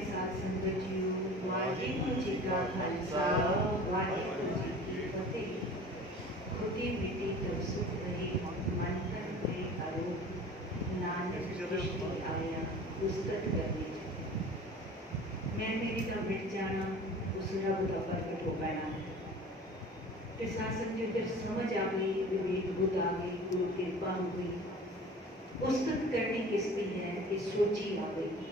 प्यारी साथ संगत जी, वाहिगुरु जी का खालसा, वाहिगुरु जी की फतेह। खुदी मिट्टी तब सुख रही, मन तन पे आरोप, नानक दृष्टि आया उस्तत करने जाए। मैं मेरी का मिट जाना, उस रब का प्रगट हो पैना। ते शासन जो फिर समझ आ गई, विवेक बुद्ध आ गई, गुरु कृपा हो गई। उस्तत करनी किसकी है कि सोची आ गई।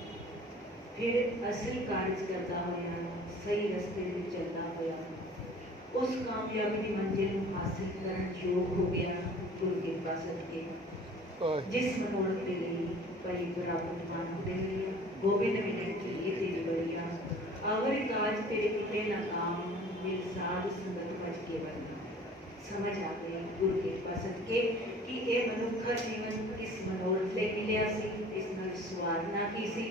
फिर असली कार्य करता होया, सही रस्ते में चलता होया, उस कामयाबी की मंजिल हासिल करने योग हो गया गुरु कृपा सदके। जिस मनोरथ के लिए पली बराबर मान दे गोविंद मिलन की ये तेरी बलिया अवर काज तेरे किते ना काम मेरे साध संगत बच के बनना। समझ आ गई गुरु कृपा सदके कि ये मनुखा जीवन इस मनोरथ ले मिलिया सी, इस नाल सुवारना की सी,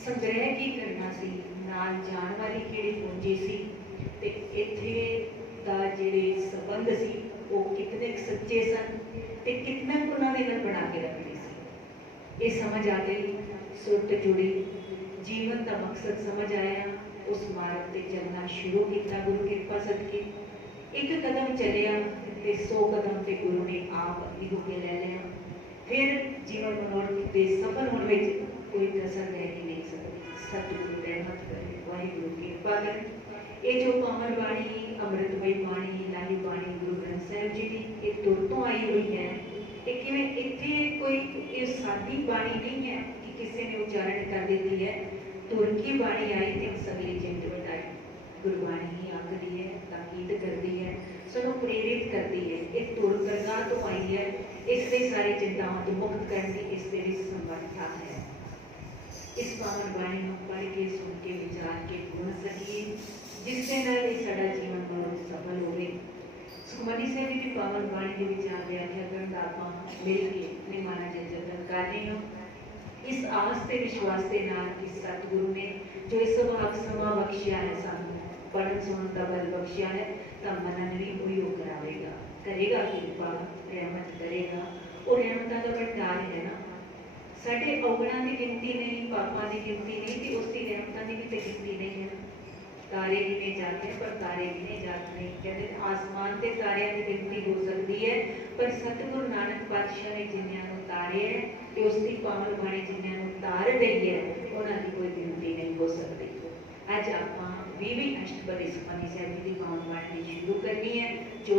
संग्रह की करना सी, नाल जान वाली केड़ी पूंजी सी, ते इत्थे दा जेड़े संबंध सी वो कितने सच्चे सन ते कितना उन्हां दे नाल बना के रखने सी। ये समझ आ गई, सुरत जुड़ी, जीवन का मकसद समझ आया, उस मार्ग ते चलना शुरू किया गुरु कृपा सदके। एक कदम चलिया ते 100 कदम ते गुरु ने आप अपनी होके ले लिया। फिर जीवन मनोरथ के सफल होने में कोई कसर रह ही नहीं सकती। सतगुरु रहमत करे, वाहिगुरु कृपा करे। ये जो पावन बाणी अमृतमय बाणी लाही बाणी गुरु ग्रंथ साहिब जी की एक तुर तो आई हुई है। इतने कोई ये सादी बाणी नहीं है कि किसी ने उच्चारण कर देती है। तुर की बाणी आई तो सगली जिंद मिटाई। गुरबाणी ही आखदी है, ताकीद करती है, सनों प्रेरित करती है। एक तुर प्रगा तो आई है, इसलिए सारी चिंताओं तो मुक्त करने की इसलिए समर्था है। इस पावन बाणी को पढ़ के सुन के विचार के गुण सकिए, जिससे नाल साडा जीवन बहुत सफल होवे। सुखमनी साहिब जी की पावन बाणी के विचार व्याख्या करन दा आपां मिल के अपने माना जी जतन कर रहे हो। इस आस ते विश्वास के नाल कि सतगुरु ने जो इस समा बख्शिया है, सानू पढ़न सुनन का बल बख्शिया है, तो मनन भी वही करावेगा, करेगा कृपा, रहमत करेगा। और रहमत का भंडार है ना, साढ़े अवगुणों की गिनती नहीं, पापों की गिनती नहीं, तो उसकी रहमतों की भी तो गिनती नहीं है। तारे गिने जाते हैं पर तारे गिने जाते नहीं। कहते आसमान से तारियां की गिनती हो सकती है, पर सतगुरु नानक पातशाह ने जिन्होंने तारे है तो उसकी पावन बाणी जिन्होंने तार गई है उन्होंने कोई गिनती नहीं हो सकती। अज आप 20वीं अष्टपदी सुखमनी साहिब जी की पावन बाणी शुरू करनी है, जो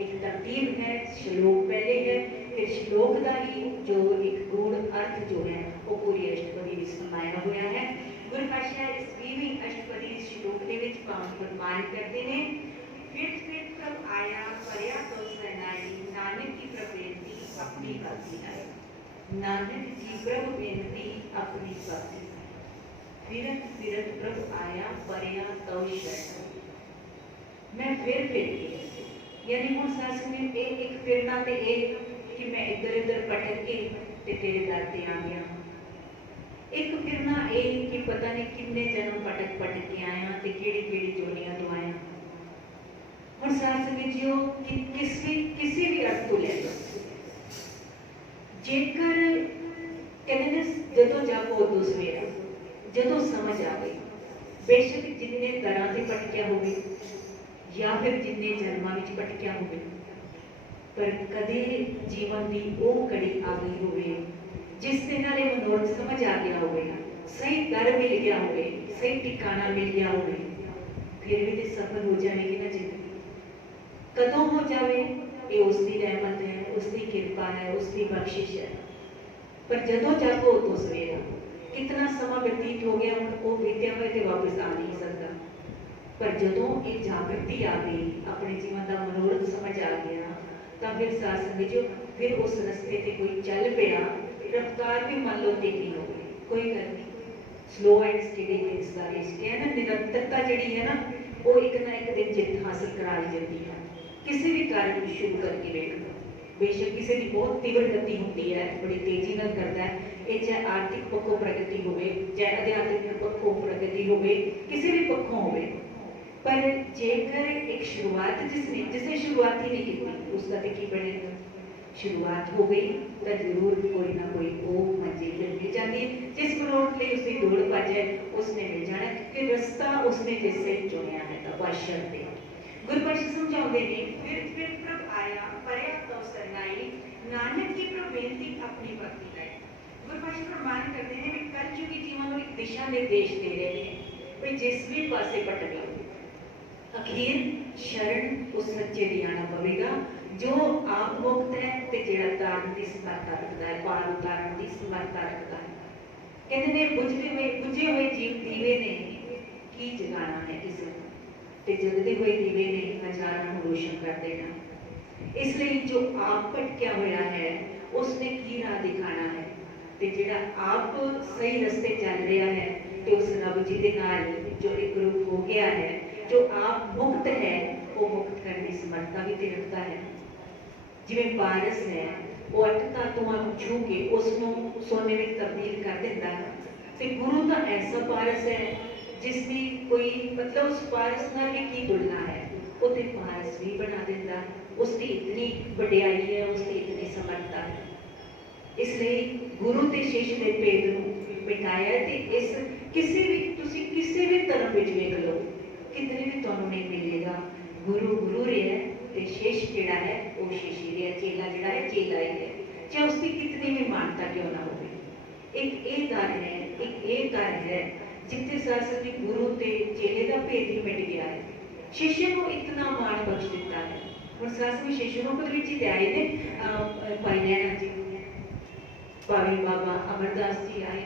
एक तरतीब है। श्लोक पहले है, फिर श्लोक का ही जो एक गूढ़ अर्थ जो है वो पूरी अष्टपदी में समाया हुआ है। गुरु पातशाह इस 20वीं अष्टपदी श्लोक के विच पावन फरमान करते हैं, फिर प्रभ आया परया तो सरनाई, नानक की प्रबेनती अपनी भक्ति आई। नानक की प्रभु बेनती अपनी भक्ति, फिरत फिरत प्रभ आया परया तो शरण। मैं फिर यानी हुण सस ने एक फिरना ते एक कि मैं इधर इधर भटक के ते तेरे दर ते आ गया। एक फिरना ये कि पता नहीं कितने जन्म पटक पटक के आया ते केड़ी केड़ी जोनियां तो आया। हुण साथ समझियो कि किसी भी अर्थ को ले लो, जेकर कहने जदों जागो उदों सवेरा, जदों समझ आ गई, बेशक जिन्ने दरां ते भटकिया होवे या फिर जिन्ने जन्मां विच भटकिया होवे, पर कदे जीवन की वो घड़ी आ गई होवे जिस दे नाल मनोरथ समझ आ गया होवे, सही दर मिल गया होवे, सही ठिकाना मिल गया होवे, फिर भी तो सफल हो जाएगी ना जिंदगी। कदों हो जाए ये उसकी रहमत है, उसकी कृपा है, उसकी बख्शिश है। पर जदों जागो उदों सवेरा, कितना समा व्यतीत हो गया वो बीत्या हुए तो वापस आ नहीं सकता। पर जदों एक जागृति आ गई, अपने जीवन का मनोरथ समझ आ गया, तो फिर साथ समझो फिर उस रस्ते से कोई चल पिया, रफ्तार भी मान लो तेजी हो गई, कोई गल नहीं। Slow and steady wins the race, कहना निरंतरता जी है ना, वो एक ना एक दिन जित हासिल करा जाती है। किसी भी कार्य को शुरू करके देख लो, बेशक किसी की बहुत तीव्र गति होती है, बड़ी तेजी न करता है, ये चाहे आर्थिक पक्षों प्रगति हो, चाहे अध्यात्मिक पक्षों प्रगति हो, किसी भी पक्षों हो, पर जेकर एक शुरुआत जिसने शुरुआत ही नहीं की उसका तो की बनेगा। शुरुआत हो गई तो जरूर कोई ना कोई वो मंजिल मिल जाती है, जिस मनोरथ लिए उसकी दौड़ भज है उसने मिल उसने जिससे चुनिया है बशर्ते गुरबख्श समझाते ने फिर प्रभ आया परया तो सरनाई नानक की प्रभ बेनती अपनी भक्ति लाई। गुरबख्श प्रमाण करते हैं कि कल चुकी जीवन को एक दिशा निर्देश दे रहे हैं भाई जिस भी पासे भटके अखीर शरण उस सच्चे दी आना पवेगा जो आप मुक्त है ते जेड़ा तारण दी समर्था रखता है पार उतारण दी समर्था रखता है। कहते ने बुझे हुए जीव दीवे ने की जगाना है किसी को ते जगदे हुए दीवे ने हजारों को रोशन कर देना। इसलिए जो आप भटकिया होया है उसने की राह दिखाना है ते जेड़ा आप सही रस्ते चल रहा है ते उस रब जी दे नाल जो एक रूप हो गया है जो आप मुक्त है वो मुक्त करने की समर्था भी ते रखता है। जिवें पारस है वो अठ धातुआं छू के उसनों सोने में तब्दील कर देता है ते गुरु तो ऐसा पारस है जिसकी कोई मतलब उस पारस नाल भी की तुलना है वो ते पारस भी बना देता है। उसकी इतनी वडियाई है उसकी इतनी समर्था है। इसलिए गुरु ते शिष्य दे भेद नूं मिटाया ते इस किसी भी धर्म विच वेख लो कितने भी तुहानूं नहीं मिलेगा गुरु गुरु रहा ते शिष्य जिहड़ा है वो शिष्य ही रहा चेला जिहड़ा है चेला ही है चाहे उसकी कितनी भी मानता क्यों ना हो। एक ये दर है एक ये घर है जिथे सरस्वती गुरु ते चेले का भेद ही मिट गया है। शिष्य को इतना मान बख्श दिता है और सरस्वती शिष्य को खुद भी आए ने भाई नैना जी भावी बाबा अमरदास जी आए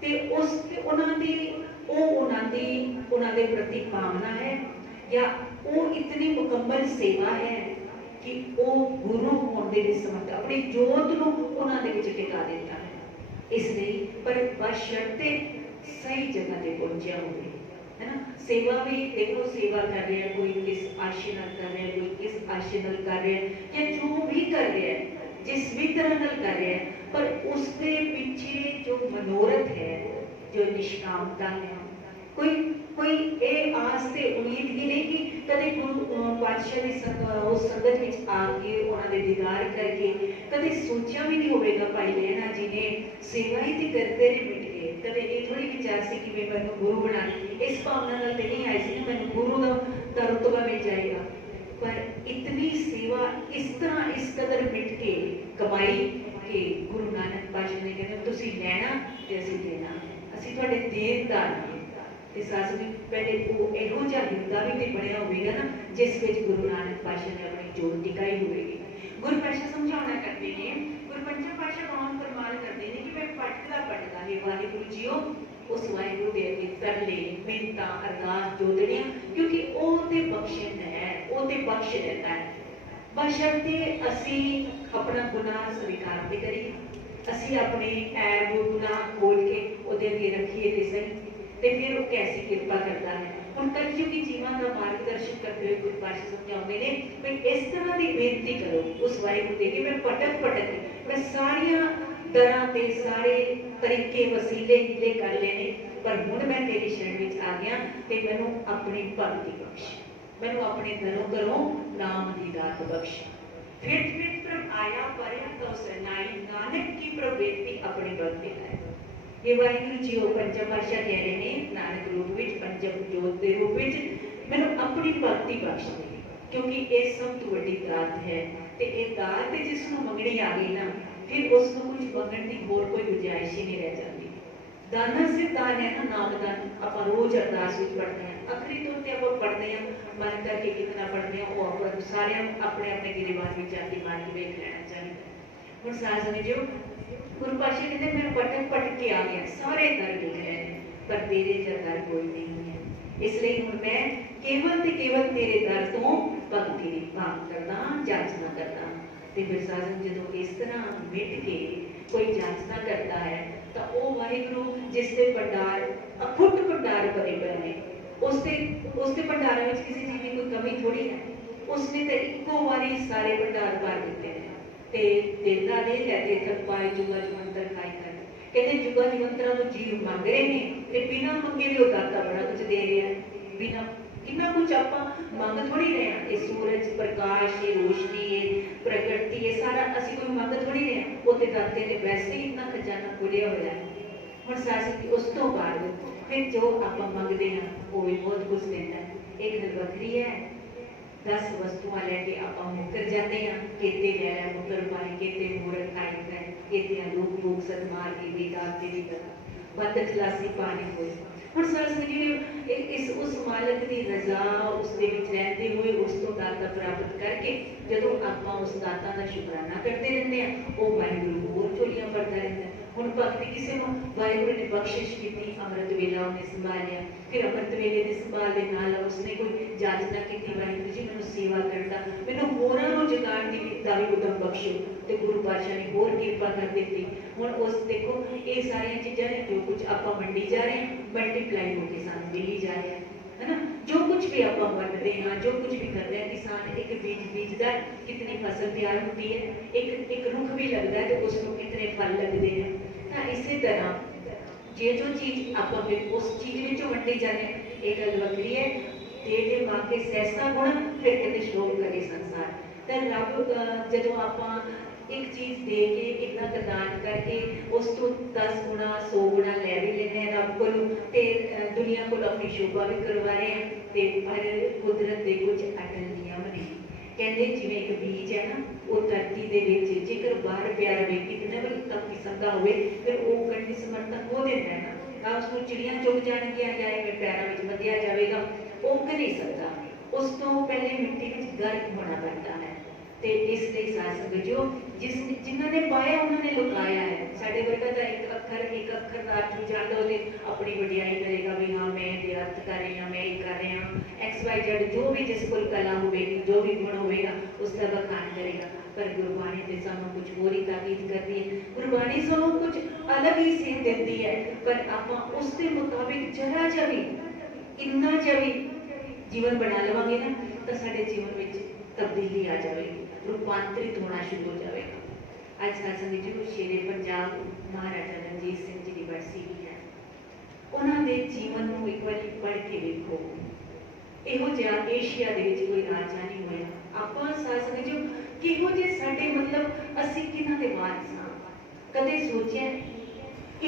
ते उस उन्हां दे प्रति भावना है या वो इतनी मुकम्मल सेवा है कि वो गुरु होने के समर्थ अपनी जोत को उन्हां दे विच टिका देता है। इसलिए पर बशर्ते सही जगह पे पहुंचा हो है ना। सेवा भी देखो सेवा कर रहे हैं कोई किस आशे नाल कर रहे हैं कोई किस आशे नाल कर रहे हैं या जो भी कर रहे हैं जिस भी तरह नाल कर रहे हैं पर उसके पीछे जो मनोरथ है जो निष्कामता है कोई ए आस ते उम्मीद ही नहीं कि कदे गुरु पातशाह दी उस संगत विच आके उन्हां दे दीदार करके कदे सोचा भी नहीं होवेगा भाई लैना जी ने सेवा ही ते करते ने मिट गए कदे ये थोड़ी विचार से कि मैं गुरु बना इस भावना नाल ते नहीं आई सी मैं गुरु दा रुतबा मिल जाएगा। पर इतनी सेवा इस तरह इस कदर मिट के कमाई कि गुरु नानक पातशाह ने कहना तुसीं लैना ते असीं देना असीं तुहाडे देनदार हां। पहले वो इहो जिहा हिरदा भी बनया होगा ना जिस विच गुरु नानक पातशाह ने अपनी जोत टिकाई होगी। गुरु पातशाह समझाना करते हैं गुरु पंचम पातशाह कौन फरमान करते हैं कि मैं पढ़ता है वाहिगुरु जीओ उस वाहिगुरु दे अगे तरले मिन्नतां अरदास जोदड़ियां क्योंकि वो ते बख्शन है वो ते बख्श देता है बशर्ते असी अपना गुनाह स्वीकार ते करिए असी अपने ऐब गुनाह खोल के उहदे अगे रखिए ते सही ते फिर वो कैसी कृपा करता है। हुण कलयुगी जीवन का मार्गदर्शन करते हुए गुरु पातशाह समझाते हैं भाई इस तरह की बेनती करो उस वाहिगुरू दे कि मैं भटक मैं सारिया दरां ते सारे तरीके वसीले हीले कर लेने पर हुण मैं तेरी शरण विच आ गया ते मैनूं अपनी भगती बख्श मैनूं अपने दरों घरों नाम दी दात बख्श। फिर प्रभ आया परया तो सरनाई नानक की प्रभ बेनती अपनी भगती लाई। ये वाहिगुरू जी वो पंचम पातशाह कह रहे हैं नानक रूप विच पंचम जोत के रूप विच मैनूं अपनी भक्ति बख्श दे क्योंकि ये सब तो वड्डी दात है ते ये दात जिसनूं मंगणी आ गई ना फिर उसनूं कुछ मंगण की होर कोई गुंजाइश ही नहीं रह जाती। दाना सिर्फ दान है ना नाम दान आप रोज अरदास विच पढ़ते हैं आखिरी तौर पर आप पढ़ते हैं मन करके कितना पढ़ते हैं वो आप सारे अपने अपने गिरेबान में जाके मान के वेख लेना चाहिए। हुण साथ समझो गुरु पातशाह कहते मैं भटक के आ गया सारे दर दिख रहे हैं पर तेरे जा दर कोई नहीं है इसलिए हुण मैं केवल तेरे दर तो भगती दी मांग करदा जाचना करदा ते फिर साजन जो इस तरह मिट के कोई जाचना करता है तो वो वाहिगुरू जिसके भंडार अखुट भंडार भरे पए उसके भंडार में किसी चीज की कोई कमी थोड़ी है उसने तो इको बारी सारे भंडार भर दिते हैं ते देता नहीं कहते थक पाए जुगा जुगंतर खाई कर कहते जुगा जुगंतरा तो जीव मांग रहे ने ते बिना मंगे भी वो दाता बड़ा कुछ दे रहे हैं बिना कितना कुछ आप मंग थोड़ी रहे हैं ये सूरज प्रकाश ये रोशनी ये प्रकृति ये सारा असि कोई मंग थोड़ी रहे हैं वो ते दाते ने वैसे ही इतना खजाना खुलिया होया है। हुण सासी उस तो बाद फिर जो आप मंगते हैं वो भी बहुत कुछ देता है। एक गल वक्री है 10 वस्तुआं लैके आप मुकर जाते हैं, केते ले लै मुकर पाए, केते मूरत खाई है, केते लोग लोग सदमार की बेदाग तेरी तरह बद खलासी पानी होए। हुण सर जी इस उस मालक की रजा उस दे विच रहंदे हुए उस तो दाता प्राप्त करके जदों आपां उस दाता का शुकराना करते रहंदे हैं वो वाहिगुरू होर झोलियां भरदा रहिंदा है। हुण भगत किसी को वाहिगुरू ने बख्शिश की, अमृत वेला उन्हें संभालिया, फिर अमृत वेले की संभाल के नाल उसने कोई जाचना की, वाहिगुरू जी मैनूं सेवा करदा, मैनूं होरां नूं जगाण दा भी उदम बख्शो, तो गुरु पातशाह ने होर किरपा कर दी। हुण उस देखो ये सारियां चीज़ां ने जो कुछ आपां वंडी जा रहे हैं मल्टीप्लाई होकर सानूं मिली जा रहा है ना। जो कुछ भी आप वंडते हैं, जो कुछ भी करते हैं, किसान एक बीज बीजता है, कितनी फसल तैयार होती है, एक रुख भी लगता है तो उसमें कितने फल लगते हैं। तो इसी तरह जो चीज़ आप फिर उस चीज़ में वंडी जाने एक गल वक्री है। दे मांगे सैसा गुण फिर कहते श्लोक करे संसार। तो रब जो आप एक चीज़ दे के इतना प्रदान करके उस तो 10 गुणा 100 गुणा लै भी लेने रब को दुनिया को अपनी शोभा भी करवा रहे हैं। तो पर कुदरत के कुछ अटल नियम ने कहते जिवें एक बीज है ना वो धरती के जेकर बाहर पिया रहे कितने भी तक किस्म का हो फिर वो कटने समर्थक हो देता है ना, उसको चिड़ियां चुग जाएगियां जाए मैं पैरों में बधिया जाएगा, उग नहीं सकता, उस तो पहले मिट्टी में गर्क होना पड़ता है। तो इसलिए सासंग जो जिन्होंने पाया उन्होंने लुकाया है। साढ़े वर्गा का एक अखर का अर्थ जानता हो अपनी वडियाई करेगा भी हाँ मैं ये अर्थ कर रही हाँ मैं ये कर रहा हाँ XYZ जो भी जिस को कला होगी जो भी गुण होगा उसका बखान करेगा। पर गुरबाणी से सानू कुछ होर ही ताकीद करती है, गुरबाणी सानू कुछ अलग ही सीख देती है। पर आप उसके मुताबिक जरा जा भी इन्ना जा भी जीवन बना लवांगे ना तो साढ़े जीवन में तब्दीली आ जाएगी, रूपांतरित होना शुरू हो जाएगा। आज सासंग जी शेरे पंजाब महाराजा रणजीत सिंह जी की बरसी भी है, उन्होंने जीवन को एक बार पढ़ के देखो। इहो जिहा एशिया दे विच कोई राजा नहीं होया। आप सासंग जी किहो जे साडे मतलब असीं किन्हां दे वारिस हां, कदे सोचिया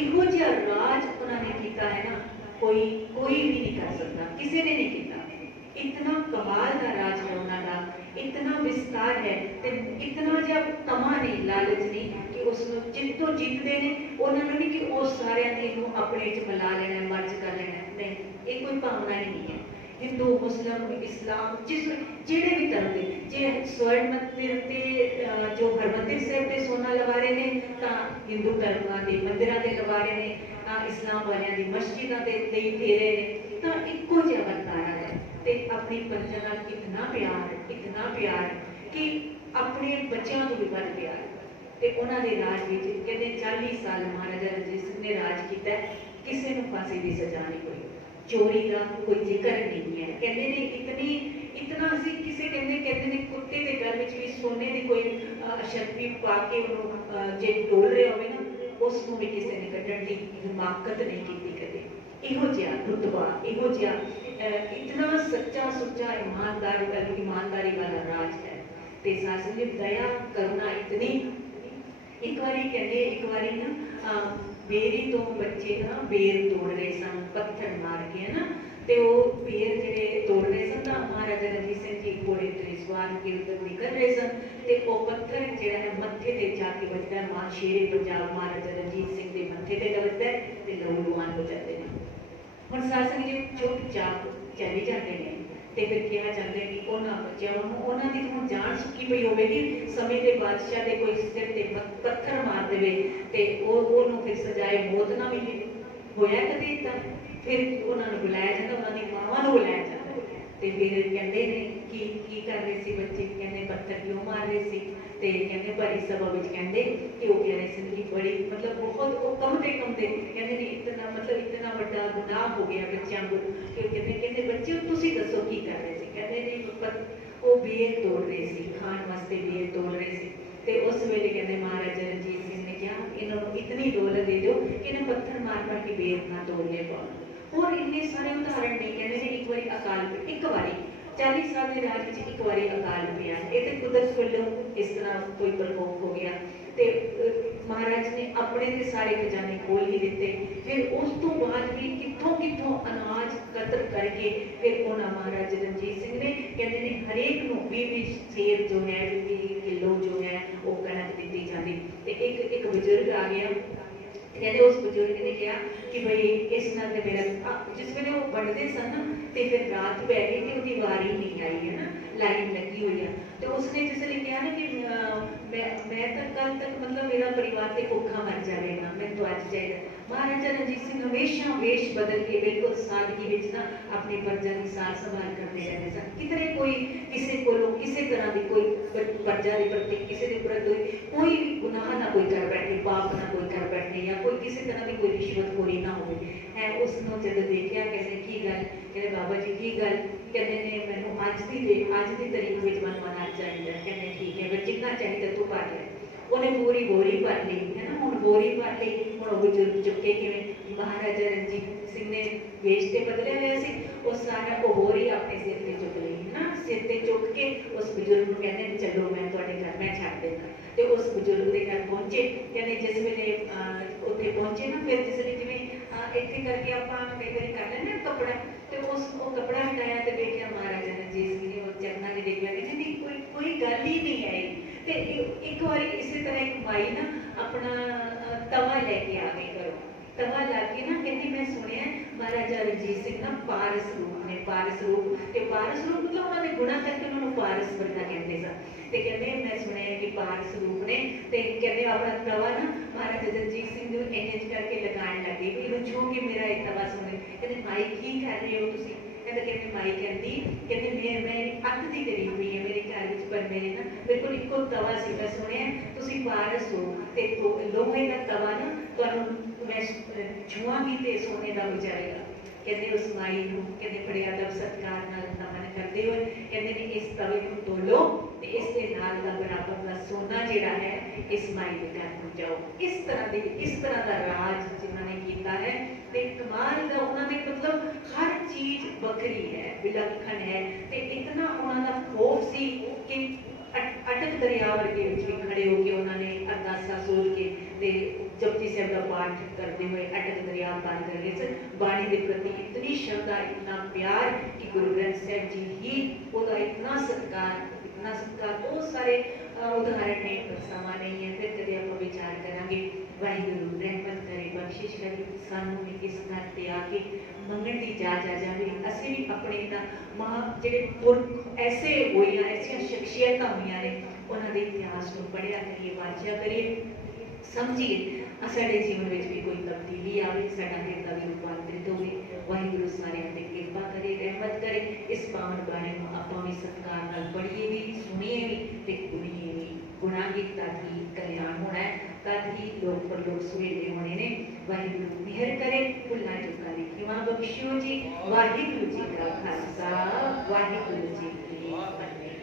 इहो जिहा राज उन्होंने किया है ना कोई भी नहीं कर सकता, किसी ने नहीं किया। इतना कमाल का राज है उन्होंने, इतना विस्तार है, इतना जब तमा नहीं लालच नहीं कि उसको जितों जीतते हैं उन्होंने नहीं कि उस सारे अपने मिला लेना मर्ज कर लेना, नहीं ये कोई भावना ही नहीं है। हिंदू मुस्लिम इस्लाम जिस जेड़े भी धर्म के जे स्वर्ण मंदिर के जो हरमंदिर साहिब के सोना लगा रहे हैं तो हिंदू धर्म के मंदिर के लगा रहे हैं, इस्लाम वालियां दी मस्जिदां दे दे रहे हैं, तो इक्को जिहा बरतारा है। ते अपनी प्रजा नाल इतना प्यार कि अपने बच्चों को भी बड़ प्यार। ते उन्हां दे राज विच कहते 40 साल महाराजा रणजीत सिंह ने राज किया, किसी को फांसी की सजा नहीं हुई, चोरी का कोई जिक्र नहीं है। कहते ने इतना असीं किसी कहते ने कुत्ते के घर में भी सोने की कोई शक्ति पा के जे टोल रहे होवे ना उसनूं भी किसी ने कड्ढण की हिमाकत नहीं की कदे। इहो जिहा रुतबा, इहो जिहा इतना सच्चा सुच्चा ईमानदारी वाला राज है। ते सासंग जी दया करुणा इतनी एक बारी कहते एक बारी ना बेरी तो बच्चे ना बेर तोड़ रहे सन पत्थर मार के है ना, तो वो बेर जेडे तोड़ रहे सन ना महाराजा रणजीत सिंह जी घोड़े ते सवार के उधर निकल रहे सन, तो वो पत्थर जेड़ा है मत्थे ते जाके बजदा है, मां शेरे पंजाब महाराजा रणजीत सिंह के मत्थे ते लगदा है ते लहू लुहान हो जाते हैं। हुण सासंग जी चुपचाप चले जाते हैं तो फिर कहा जाता है कि उन्होंने बच्चों उन्होंने की तो जान सुकी पई होगी समय के बादशाह के कोई सिर ते पत्थर मार दे तो फिर सजाए मौत ना मिले होया कदे इदा। फिर उन्होंने बुलाया जाता, उन्होंने मावां नूं बुलाया जाता तो फिर कहते हैं कि कर रहे थे बच्चे, कहते पत्थर क्यों मार रहे थे तो कहते बड़ी सभा में कहते कि वो कह रहे थे कि बड़ी मतलब बहुत वो कमते कहते ने इतना मतलब इतना बड़ा गुनाह हो गया बच्चों को कि कहते बच्चे तुसीं दसो की कर रहे थे, कहते नहीं वो बेर तोड़ रहे थे खाण वास्ते बेर तोड़ रहे थे। तो उस वेले कहते महाराजा रणजीत सिंह ने कहा इन्होंने इतनी दौलत दे दो कि इन्हें पत्थर मार के बेर ना तोड़ने पाओ। और इन्ने सारे उदाहरण नहीं कहते एक बारी अकाल एक बारी 40 साल के राज में एक बारी अकाल पिया, ये तो कुदरत वालों इस तरह कोई प्रकोप हो गया। तो महाराज ने अपने ते सारे खजाने खोल ही दिते। फिर उस तो बाद भी कितों कितों अनाज कतर करके फिर उन्होंने महाराज रणजीत सिंह ने कहते ने हरेक नूं 20 सेब जो है 20 किलो जो है वो कणक दी जाती। एक एक बुजुर्ग आ गया, कहते उस बुजुर्ग ने कहा कि भाई इस नाल ते मेरा जिस वेले वो वंडदे सन ना ते फिर रात पै गई ते उहदी वारी नहीं आई है ना, लाइन लगी हुई है। तो उसने जिसने कहा ना कि मैं तो कल तक मतलब मेरा परिवार ते भुखा मर जाएगा, मैं तो आज चाहिए। महाराजा रणजीत सिंह हमेशा वेश बदल के बिल्कुल सादगी विच ना अपनी प्रजा की सार संभाल करते रहते सन। कितने कोई किसी को किसी तरह की कोई प्रजा के प्रति किसी के प्रति कोई भी गुनाह ना कोई कर बैठे, पाप ना कोई कर बैठे, या कोई किसी तरह की कोई रिश्वतखोरी ना हो। उसनों जब देखा कहते की गल, कहते बाबा जी की गल, कहते ने मैनू अज की तरीक में मन मना चाहिए। कहते ठीक है फिर जितना चाहिए तू भर ले। उन्हें पूरी बोरी भर ली है ना, हुण बोरी भर ली। हुण बुजुर्ग चुके किवें, महाराजा रणजीत सिंह ने वेश ते बदलिया होया सी, वो सारा वो बोरी अपने सिर ते चुक ली है ना, सिर ते चुक के उस बुजुर्ग नूं कहंदे चलो मैं तुहाडे घर मैं छड्ड देना। ते उस बुजुर्ग के घर पहुंचे, कहते जिस वेले उत्थे पहुंचे ना फिर जिस वेले जिवें इत्थे करके आपां कई वारी कर लैंदे कपड़ा, ते उस वो कपड़ा हटाया ते देखिया महाराजा रणजीत सिंह ने वो चरना च डिग्गिया कि जी कोई गल ही नहीं आई। ते एक बार इसी तरह एक माई ना अपना तवा लेके आ गई घरों, तवा लाके ना कहती मैं सुनिया महाराजा रणजीत सिंह ना पारस रूप ने, पारस रूप ते पारस रूप मतलब उन्होंने गुणा करके उन्होंने पारस वर्गा कहते सन। ते कहते मैं सुनिया कि पारस रूप ने, ते कहते अपना तवा ना महाराजा रणजीत सिंह नूं इंज करके लगान लगे भी इहनूं छू के मेरा एक तवा सुने। कहते माई की कर रहे हो तुसीं? कहते माई कहती मैं अग की करीब हुई है मेरे घर में, पर मेरे ना बिल्कुल इको तवा सी। मैं सुनिया तुसीं पारस हो ते लोहे का तवा ना तुहानूं मैं छुआंगी ते सोने का हो जाएगा। कहते उस माई नूं कहते बड़े अदब सत्कार नाल नमन करते हुए कहते ने इस तवे को तोलो ते इस दे नाल दा बराबर दा सोना जिहड़ा है इस माई दे घर पहुंचाओ। इस तरह का राज जिन्हां ने कीता है ते कमाल दा उन्हां दे मतलब हर चीज बखरी है, विलक्षण है। ते इतना उन्हां दा खौफ सी कि अटक दरिया वर्गे विच भी खड़े होकर उन्होंने अरदासा सोच के ते जपजी साहब का पाठ करते हुए अटक दरिया पार कर रहे थे। बाणी के प्रति इतनी श्रद्धा, इतना प्यार कि गुरु ग्रंथ साहब जी ही उहदा इतना सत्कार बहुत सारे उदाहरण ने, समा नहीं है फिर कदे आप विचार करांगे। वाहिगुरु रहमत करे, बख्शिश करे, सानू भी इस घर ते आके मंगण दी जा जावे। असीं भी अपने महा जिहड़े पुरख ऐसे होए ऐसियां शख्सियतां होईयां ने उन्हां दे इतिहास नूं पढ़िया करिए, वाचिया करिए, समझिए, साडे जीवन में भी कोई तब्दीली आवे, साडा हिरदा भी रूपांतरित होवे। वाहिगुरु सारिआं ते किरपा करे, रहमत करे। इस पावन बाणी नूं आपां भी सत्कार नाल पढ़िए भी, सुनिए भी ते गुणीए भी। गुणांगित तद ही कल्याण होना है, तद ही लोक परलोक सुहेले होने ने। वाहिगुरु मेहर करे, भुल्लां चूकां दी खिमा बख्शियो जी। वाहिगुरु जी का खालसा, वाहिगुरु जी की फतेह।